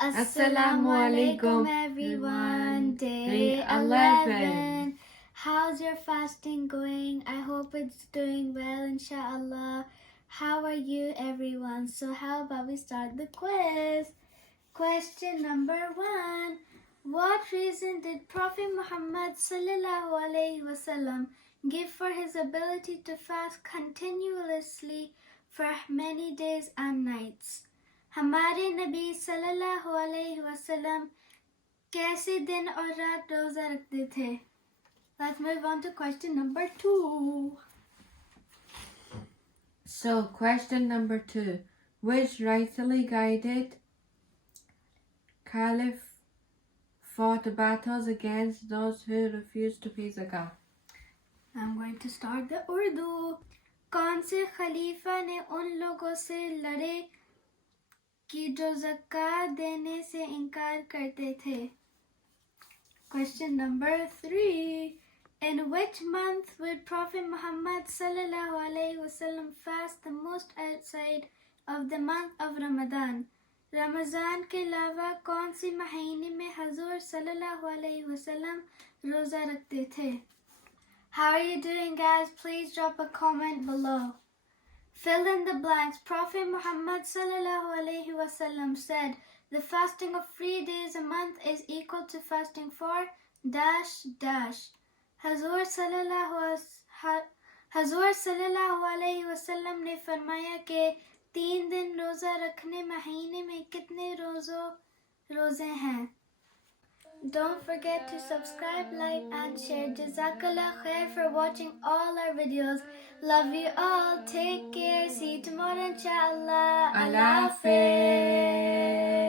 Assalamu alaikum everyone. Day 11. How's your fasting going? I hope it's doing well, inshallah. How are you everyone? So how about we start the quiz? Question number 1. What reason did Prophet Muhammad sallallahu alaihi wasallam give for his ability to fast continuously for many days and nights? ہمارے نبی صلی اللہ علیہ وسلم کیسے دن اور رات روزہ رکھتے تھے؟ Let's move on to question number 2. So, question number 2. Which rightly guided caliph fought battles against those who refused to pay zakat? I'm going to start the Urdu. کون سے خلیفہ نے ان لوگوں سے لڑے کہ جو زکوٰۃ دینے سے انکار کرتے تھے؟ Question number 3. In which month would Prophet Muhammad sallallahu alayhi wasallam fast the most outside of the month of Ramadan? رمضان کے علاوہ کون سی مہینے میں حضور صلی اللہ علیہ وسلم روزہ رکھتے تھے؟ How are you doing, guys? Please drop a comment below. Fill in the blanks. Prophet Muhammad sallallahu alayhi wasallam said, the fasting of 3 days a month is equal to fasting for dash dash. Hazur sallallahu alayhi wasallam ne farmaya ke 3 din roza rakhne mahine mein kitne roze hain? Don't forget to subscribe, like and share. Jazakallah khair for watching all our videos. Love you all. Take care. See you tomorrow inshallah. Allah Hafiz.